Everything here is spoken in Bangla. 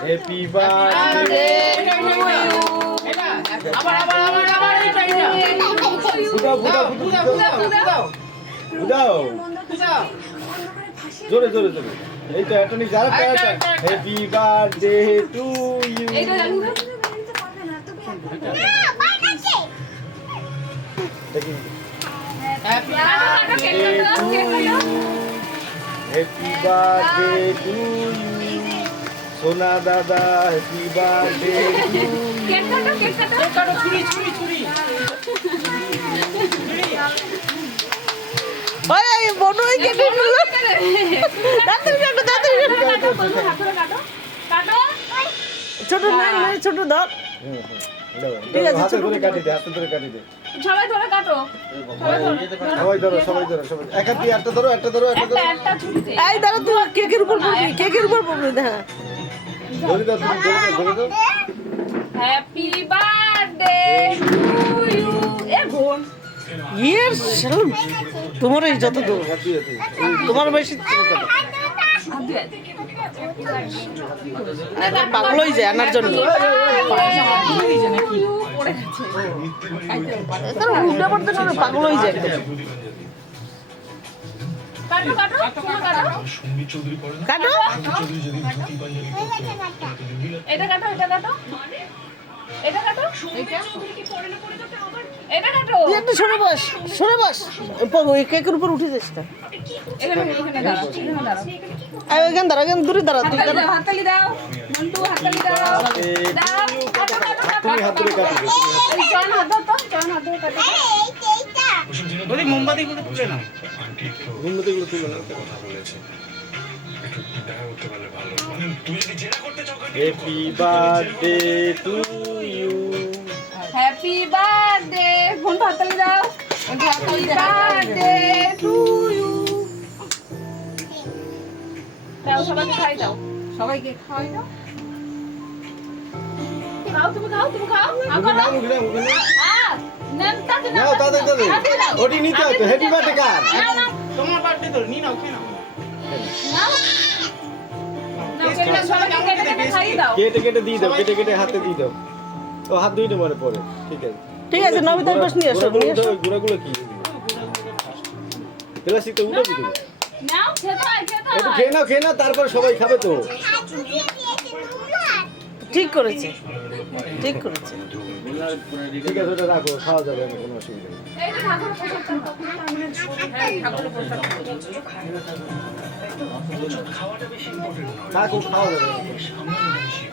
হ্যাপি বার্থডে জোরে জোরে জোরে এই তো এটনি যারা happy birthday to you happy birthday to you সোনা দাদা হ্যাপি বার্থডে ছোট ছোট ধর ঠিক আছে হাতে ধরে কাটি দে হাতে ধরে কাটি দে সবাই ধরে কাটো সবাই ধরো এক হাত দিয়ে একটা ধরো একটা ধরো একটা ছুটিতে এই দাঁড়া তুই কেকের উপর পড়বি হ্যাঁ ধরে দাও তুমি ধরে দাও happy birthday to U A বোন ইয়ের শাল তোমার এই যত দূর হ্যাপি হ্যাপি তোমার বেশি পাগল হয়ে যায় আনার জন্য উল্টা পড়তে না পাগল হয়ে যায় একদম কাটো কাটো কাটো এটা কাটো এটা কাটো এটা কাটো এটা কাটো তুই একটু সরে বস কেকের উপর উঠে যাস না এখানে দাঁড়াও এখানে দাঁড়া এখানে দূরে দাঁড়া তুই দাঁড়া হাততালি দাও মন্টু হাততালি দাও দাও তুমি হাত ধরে কাটি দে এই জন হাত দাও তো জন হাত দাও কাটো ওই মোমবাতিগুলো তুলে নাও উন্নতিগুলো তুলে না কথা বলেছে একটু দেখা করতে পারলে ভালো মানে তুই যদি জেরা করতে চাও happy birthday to you happy birthday ফোন হাততালি দাও হ্যাপি বার্থডে টু ইউ দাও সবাইকে খাই দাও সবাইকে খাওয়াই দাও তুমি খাও নাও তাদের ওটি নিতে হতো হ্যাপি বার্থডে কার তোমার বার্থডে তো নি নাও খেয়ে নাও কেটে কেটে দিয়ে দাও কেটে হাতে দিয়ে দাও ও হাত ধুইতে পারে পরে ঠিক আছে নবিতার পাশ নিয়ে আসো গুড়াগুলো কি প্লাস্টিকটা উঠে দিতে একটু খেয়ে নাও তারপর সবাই খাবে তো ঠিক করেছে ঠিক আছে ওটা রাখো খাওয়া যাবে না কোনো অসুবিধা নেই খাওয়াটা বেশি ইম্পর্টেন্ট নয় থাকুক খাওয়া যাবে সামনে বেশি